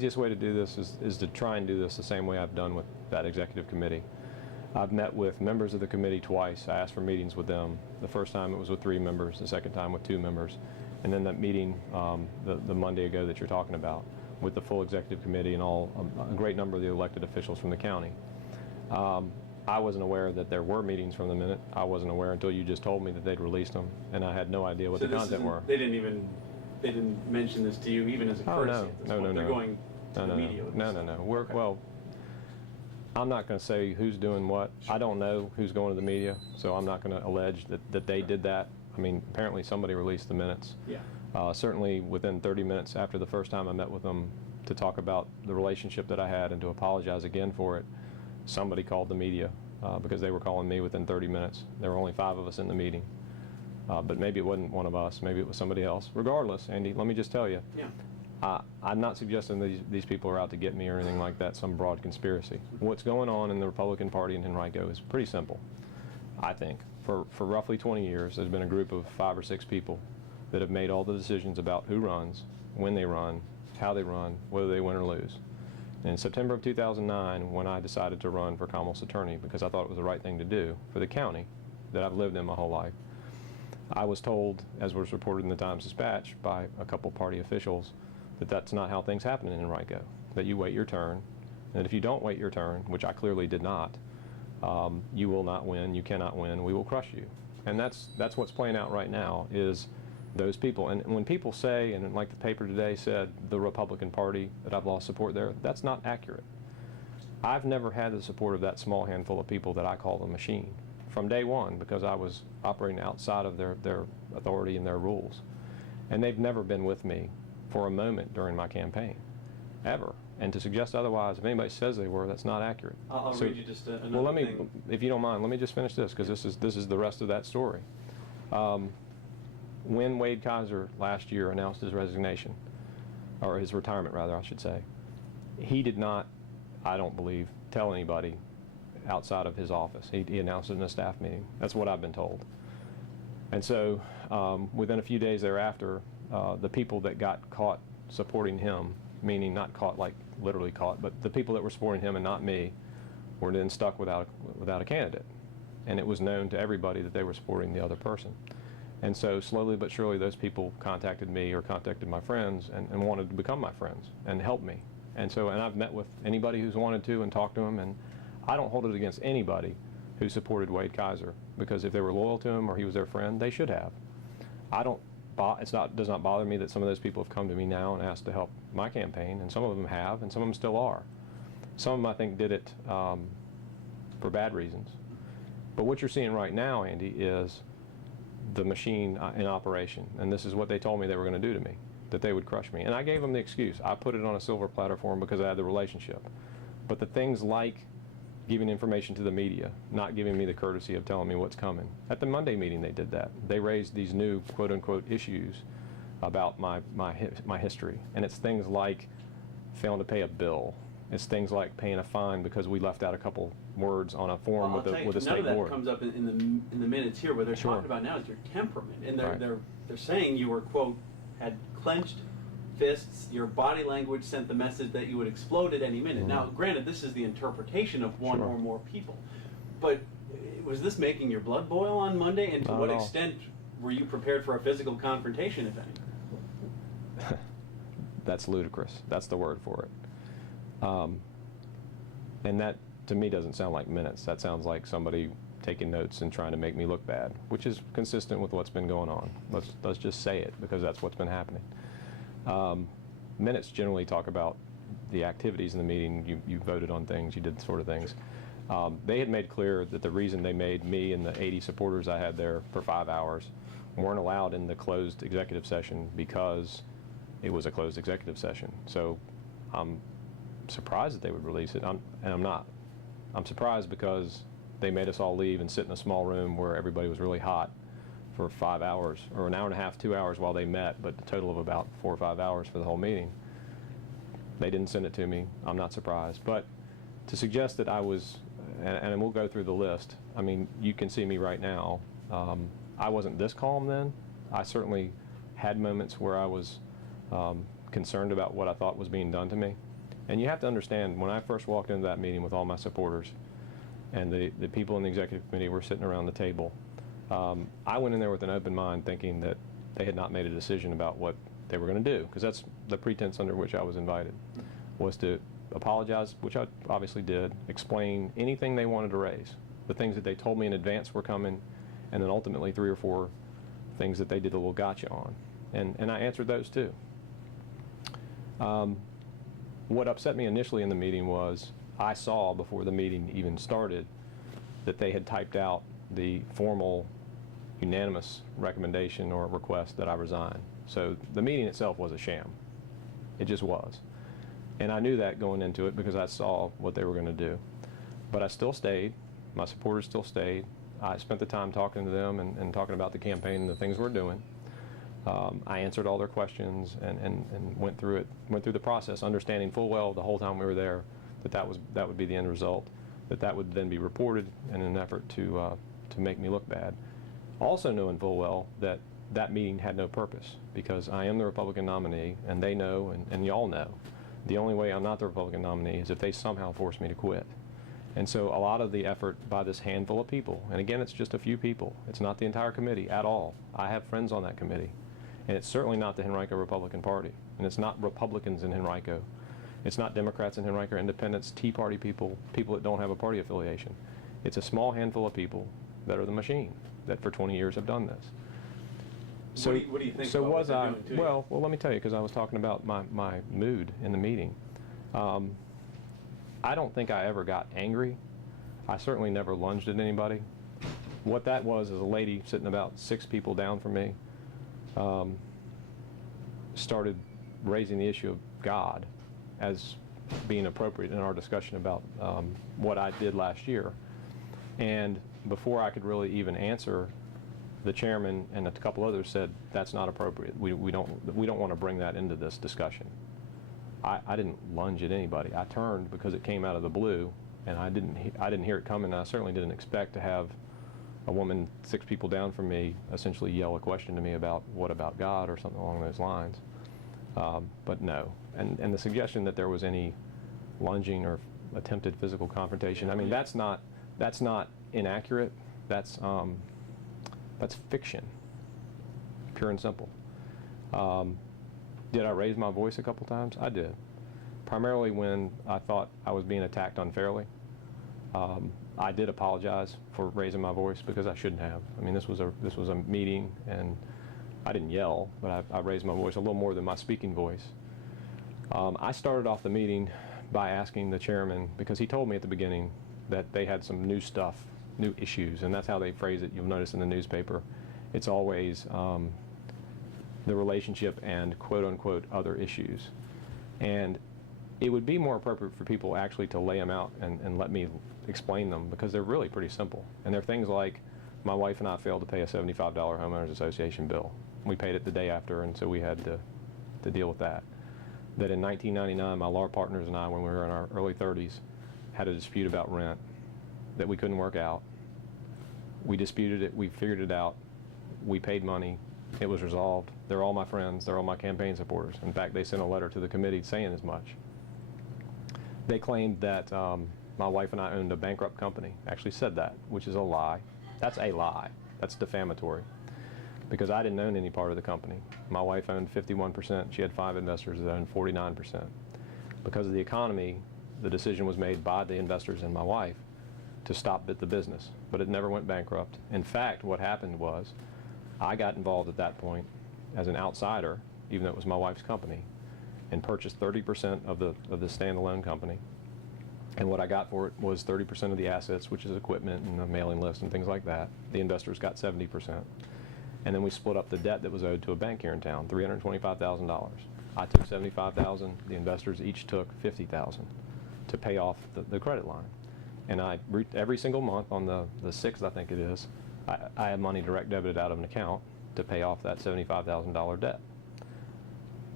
Easiest way to do this is to try and do this the same way I've done with that executive committee. I've met with members of the committee twice. I asked for meetings with them. The first time it was with 3 members, the second time with 2 members, and then that meeting the Monday ago that you're talking about with the full executive committee and a great number of the elected officials from the county. I wasn't aware that there were meetings from the minute. I wasn't aware until you just told me that they'd released them, and I had no idea what the content were. They didn't mention this to you even as a courtesy at this point. They're going to the media with this. No. Well, I'm not going to say who's doing what. Sure. I don't know who's going to the media, so I'm not going to allege that they did that. I mean, apparently somebody released the minutes. Yeah. Certainly within 30 minutes after the first time I met with them to talk about the relationship that I had and to apologize again for it, somebody called the media because they were calling me within 30 minutes. There were only 5 of us in the meeting. But maybe it wasn't one of us. Maybe it was somebody else. Regardless, Andy, let me just tell you, I'm not suggesting these people are out to get me or anything like that, some broad conspiracy. What's going on in the Republican Party in Henrico is pretty simple, I think. For roughly 20 years, there's been a group of 5 or 6 people that have made all the decisions about who runs, when they run, how they run, whether they win or lose. And in September of 2009, when I decided to run for Commonwealth's attorney because I thought it was the right thing to do for the county that I've lived in my whole life, I was told, as was reported in the Times-Dispatch by a couple party officials, that that's not how things happen in Henrico, that you wait your turn, and if you don't wait your turn, which I clearly did not, you will not win, you cannot win, we will crush you. And that's what's playing out right now is those people. And when people say, and like the paper today said, the Republican Party, that I've lost support there, that's not accurate. I've never had the support of that small handful of people that I call the machine from day one because I was operating outside of their authority and their rules. And they've never been with me for a moment during my campaign, ever. And to suggest otherwise, if anybody says they were, that's not accurate. I'll read you just another well, thing. If you don't mind, let me just finish this because this is the rest of that story. When Wade Kaiser last year announced his resignation, or his retirement rather, I should say, he did not, I don't believe, tell anybody outside of his office. He announced it in a staff meeting. That's what I've been told. And so within a few days thereafter, the people that got caught supporting him, meaning not caught like literally caught, but the people that were supporting him and not me, were then stuck without a candidate. And it was known to everybody that they were supporting the other person. And so slowly but surely those people contacted me or contacted my friends and wanted to become my friends and help me. And I've met with anybody who's wanted to and talked to them, and I don't hold it against anybody who supported Wade Kaiser, because if they were loyal to him or he was their friend, they should have. It does not bother me that some of those people have come to me now and asked to help my campaign, and some of them have, and some of them still are. Some of them, I think, did it for bad reasons. But what you're seeing right now, Andy, is the machine in operation, and this is what they told me they were going to do to me, that they would crush me. And I gave them the excuse. I put it on a silver platter for them because I had the relationship. But the things like giving information to the media, not giving me the courtesy of telling me what's coming. At the Monday meeting they did that. They raised these new quote-unquote issues about my history. And it's things like failing to pay a bill. It's things like paying a fine because we left out a couple words on a form with a state board. None of that comes up in the minutes here. What they're talking about now is your temperament. And they're saying you were, quote, had clenched fists, your body language sent the message that you would explode at any minute. Now, granted, this is the interpretation of one or more people, but was this making your blood boil on Monday, and to what extent were you prepared for a physical confrontation, if any? That's ludicrous. That's the word for it. And that, to me, doesn't sound like minutes. That sounds like somebody taking notes and trying to make me look bad, which is consistent with what's been going on. Let's just say it, because that's what's been happening. Minutes generally talk about the activities in the meeting. You voted on things, you did sort of things. They had made clear that the reason they made me and the 80 supporters I had there for 5 hours weren't allowed in the closed executive session because it was a closed executive session. So I'm surprised that they would release it, and I'm not. I'm surprised because they made us all leave and sit in a small room where everybody was really hot for 5 hours, or an hour and a half, 2 hours while they met, but a total of about 4 or 5 hours for the whole meeting. They didn't send it to me. I'm not surprised. But to suggest that I was, and we'll go through the list, I mean, you can see me right now. I wasn't this calm then. I certainly had moments where I was concerned about what I thought was being done to me. And you have to understand, when I first walked into that meeting with all my supporters, and the people in the executive committee were sitting around the table, I went in there with an open mind, thinking that they had not made a decision about what they were going to do, because that's the pretense under which I was invited, was to apologize, which I obviously did, explain anything they wanted to raise, the things that they told me in advance were coming, and then ultimately 3 or 4 things that they did a little gotcha on. And I answered those too. What upset me initially in the meeting was I saw, before the meeting even started, that they had typed out the formal unanimous recommendation or request that I resign. So the meeting itself was a sham. It just was. And I knew that going into it because I saw what they were going to do. But I still stayed. My supporters still stayed. I spent the time talking to them and talking about the campaign and the things we're doing. I answered all their questions and went through the process, understanding full well the whole time we were there that would be the end result, that would then be reported in an effort to make me look bad. Also knowing full well that that meeting had no purpose, because I am the Republican nominee, and they know, and y'all know, the only way I'm not the Republican nominee is if they somehow force me to quit. And so a lot of the effort by this handful of people, and again, it's just a few people, it's not the entire committee at all. I have friends on that committee, and it's certainly not the Henrico Republican Party, and it's not Republicans in Henrico. It's not Democrats in Henrico, Independents, Tea Party people that don't have a party affiliation. It's a small handful of people that are the machine, that for 20 years have done this. So, what do you think so about was what I, they're doing to you? well, let me tell you, because I was talking about my mood in the meeting. I don't think I ever got angry. I certainly never lunged at anybody. What that was is a lady sitting about 6 people down from me started raising the issue of God as being appropriate in our discussion about what I did last year. And before I could really even answer, the chairman and a couple others said, that's not appropriate. We don't want to bring that into this discussion. I didn't lunge at anybody. I turned because it came out of the blue, and I didn't hear it coming. And I certainly didn't expect to have a woman 6 people down from me essentially yell a question to me about what about God or something along those lines. But no. And the suggestion that there was any lunging or attempted physical confrontation, I mean, that's not inaccurate. That's fiction, pure and simple. Did I raise my voice a couple times? I did. Primarily when I thought I was being attacked unfairly. I did apologize for raising my voice because I shouldn't have. I mean, this was a meeting, and I didn't yell, but I raised my voice a little more than my speaking voice. I started off the meeting by asking the chairman, because he told me at the beginning that they had some new stuff, new issues, and that's how they phrase it. You'll notice in the newspaper, it's always the relationship and quote-unquote other issues. And it would be more appropriate for people actually to lay them out and let me explain them, because they're really pretty simple. And they're things like, my wife and I failed to pay a $75 homeowners association bill. We paid it the day after, and so we had to deal with that. That in 1999, my law partners and I, when we were in our early 30s, had a dispute about rent that we couldn't work out. We disputed it, we figured it out, we paid money, it was resolved. They're all my friends, they're all my campaign supporters. In fact, they sent a letter to the committee saying as much. They claimed that my wife and I owned a bankrupt company. Actually said that, which is a lie. That's a lie. That's defamatory. Because I didn't own any part of the company. My wife owned 51%. She had 5 investors that owned 49%. Because of the economy, the decision was made by the investors and my wife to stop the business. But it never went bankrupt. In fact, what happened was I got involved at that point as an outsider, even though it was my wife's company, and purchased 30% of the standalone company. And what I got for it was 30% of the assets, which is equipment and a mailing list and things like that. The investors got 70%. And then we split up the debt that was owed to a bank here in town, $325,000. I took $75,000. The investors each took $50,000 to pay off the credit line. And every single month on the 6th, I think it is, I have money direct debited out of an account to pay off that $75,000 debt.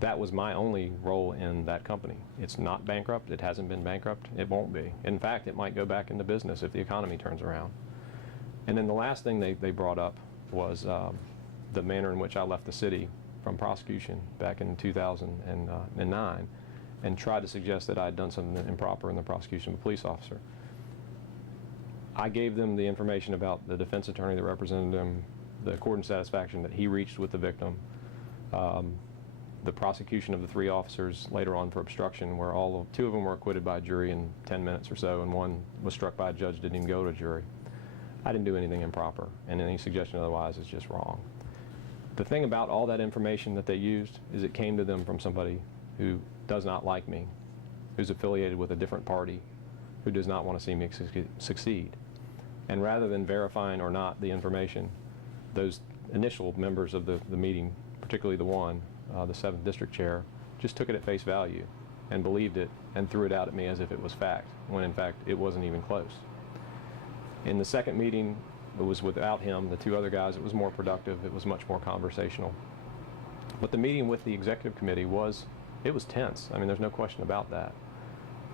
That was my only role in that company. It's not bankrupt. It hasn't been bankrupt. It won't be. In fact, it might go back into business if the economy turns around. And then the last thing they brought up was the manner in which I left the city from prosecution back in 2009. and tried to suggest that I had done something improper in the prosecution of a police officer. I gave them the information about the defense attorney that represented him, the accord and satisfaction that he reached with the victim, the prosecution of the 3 officers later on for obstruction, where two of them were acquitted by a jury in 10 minutes or so, and one was struck by a judge, didn't even go to a jury. I didn't do anything improper, and any suggestion otherwise is just wrong. The thing about all that information that they used is it came to them from somebody who does not like me, who's affiliated with a different party, who does not want to see me succeed. And rather than verifying or not the information, those initial members of the meeting, particularly the one, the 7th district chair, just took it at face value and believed it and threw it out at me as if it was fact, when in fact it wasn't even close. In the second meeting, it was without him, the 2 other guys. It was more productive. It was much more conversational. But the meeting with the executive committee was tense. I mean, there's no question about that.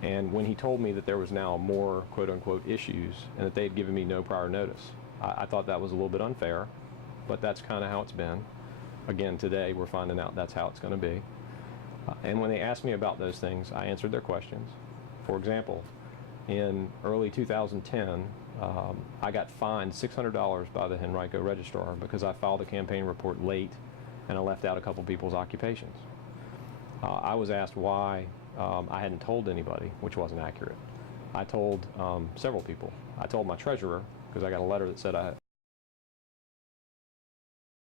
And when he told me that there was now more quote-unquote issues and that they had given me no prior notice, I thought that was a little bit unfair, but that's kind of how it's been. Again, today we're finding out that's how it's going to be. And when they asked me about those things, I answered their questions. For example, in early 2010, I got fined $600 by the Henrico registrar because I filed a campaign report late and I left out a couple people's occupations. I was asked why I hadn't told anybody, which wasn't accurate. I told several people. I told my treasurer because I got a letter that said